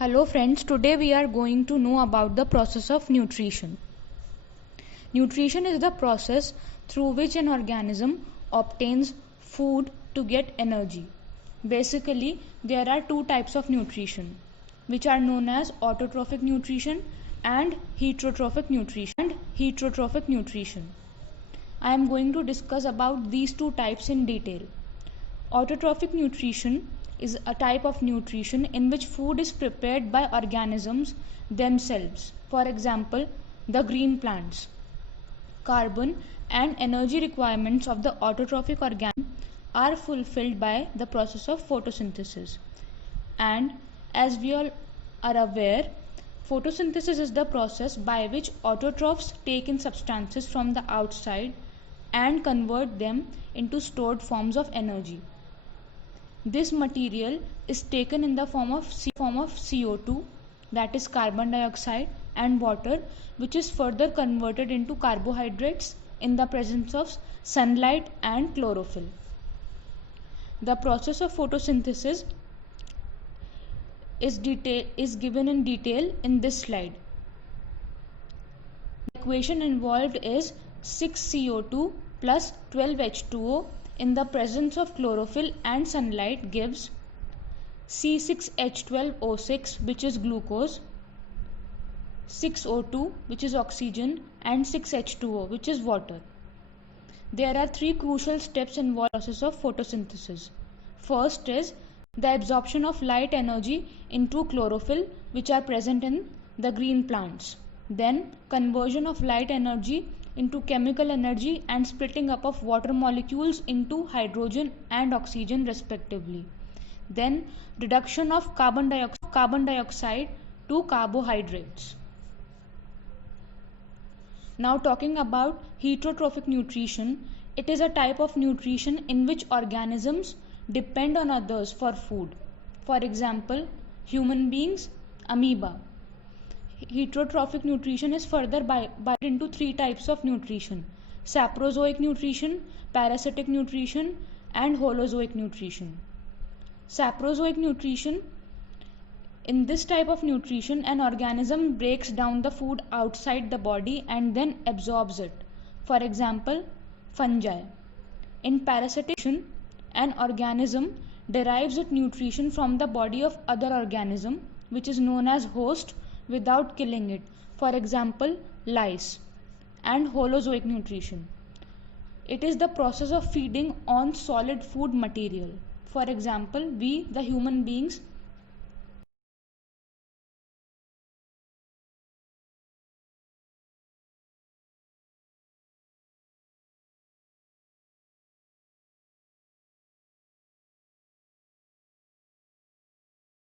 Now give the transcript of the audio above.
Hello friends, today we are going to know about the process of nutrition. Nutrition is the process through which an organism obtains food to get energy. Basically, there are two types of nutrition, which are known as autotrophic nutrition and heterotrophic nutrition. I am going to discuss about these two types in detail. Autotrophic nutrition is a type of nutrition in which food is prepared by organisms themselves. For example, the green plants. Carbon and energy requirements of the autotrophic organism are fulfilled by the process of photosynthesis. And as we all are aware, photosynthesis is the process by which autotrophs take in substances from the outside and convert them into stored forms of energy. This material is taken in the form of CO2, that is carbon dioxide, and water, which is further converted into carbohydrates in the presence of sunlight and chlorophyll. The process of photosynthesis is given in detail in this slide. The equation involved is 6CO2 plus 12H2O in the presence of chlorophyll and sunlight gives C6H12O6, which is glucose, 6O2, which is oxygen, and 6H2O, which is water. There are three crucial steps involved in the process of photosynthesis. First is the absorption of light energy into chlorophyll, which are present in the green plants. Then conversion of light energy into chemical energy and splitting up of water molecules into hydrogen and oxygen respectively. Then reduction of carbon dioxide to carbohydrates. Now talking about heterotrophic nutrition, it is a type of nutrition in which organisms depend on others for food. For example, human beings, amoeba. Heterotrophic nutrition is further divided into three types of nutrition: saprozoic nutrition, parasitic nutrition, and holozoic nutrition. Saprozoic nutrition: in this type of nutrition, an organism breaks down the food outside the body and then absorbs it. For example, fungi. In parasitic nutrition, an organism derives its nutrition from the body of other organism, which is known as host, without killing it. For example, lice. And holozoic nutrition: it is the process of feeding on solid food material. For example, we, the human beings,